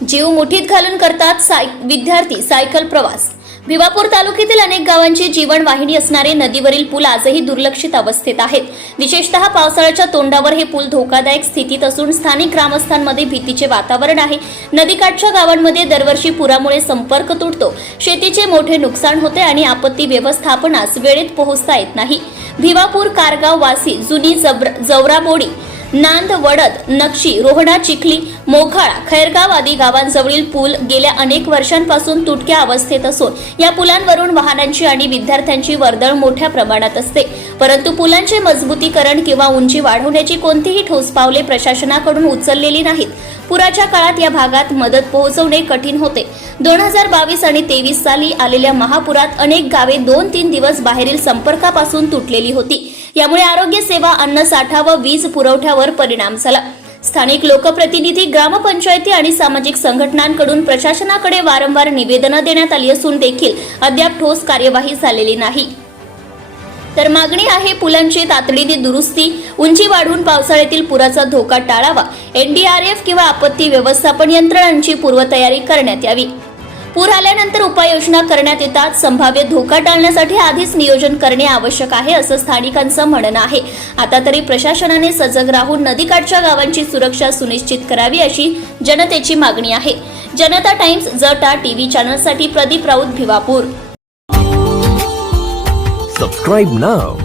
जीव मुठीत घालून करतात साय विद्यार्थी सायकल प्रवास. भिवापूर तालुक्यातील अनेक गावांची जीवनवाहिनी असणारे नदीवरील पूल आजही दुर्लक्षित अवस्थेत आहेत. विशेषतः पावसाळ्याच्या तोंडावर हे पूल धोकादायक स्थितीत असून स्थानिक ग्रामस्थांमध्ये भीतीचे वातावरण आहे. नदीकाठच्या गावांमध्ये दरवर्षी पुरामुळे संपर्क तुटतो. शेतीचे मोठे नुकसान होते आणि आपत्ती व्यवस्थापनास वेळेत पोहोचता येत नाही. भिवापूर कारगाव वासी जुनी जवराबोडी नांद वडद नक्षी रोहणा चिखली मोखाळा खैरगाव आदी गावांजवळील पूल गेल्या अनेक वर्षांपासून तुटक्या अवस्थेत असून या पुलांवरून वाहनांची आणि विद्यार्थ्यांची वर्दळ मोठ्या प्रमाणात असते. परंतु पुलांचे मजबूतीकरण किंवा उंची वाढवण्याची कोणतीही ठोस पावले प्रशासनाकडून उचललेली नाहीत. पुराच्या काळात या भागात मदत पोहोचवणे कठीण होते. दोन हजार बावीस आणि तेवीस साली आलेल्या महापुरात अनेक गावे दोन तीन दिवस बाहेरील संपर्कापासून तुटलेली होती. यामुळे आरोग्य सेवा अन्न साठा व वीज पुरवठ्यावर परिणाम झाला. स्थानिक लोकप्रतिनिधी ग्रामपंचायती आणि सामाजिक संघटनांकडून प्रशासनाकडे वारंवार निवेदनं देण्यात आली असून देखील अद्याप ठोस कार्यवाही झालेली नाही. तर मागणी आहे पुलांची तातडीने दुरुस्ती उंची वाढवून पावसाळ्यातील पुराचा धोका टाळावा एनडीआरएफ किंवा आपत्ती व्यवस्थापन यंत्रणांची पूर्वतयारी करण्यात यावी. पूर आल्यानंतर उपाययोजना करण्यात येतात. संभाव्य धोका टाळण्यासाठी आधीच नियोजन करणे आवश्यक आहे असं स्थानिकांचं म्हणणं आहे. आता तरी प्रशासनाने सजग राहून नदीकाठच्या गावांची सुरक्षा सुनिश्चित करावी अशी जनतेची मागणी आहे. जनता टाइम्स जटा TV चॅनलसाठी Pradeep Raut Bhiwapur. Subscribe now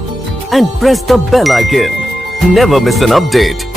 and press the bell icon never miss an update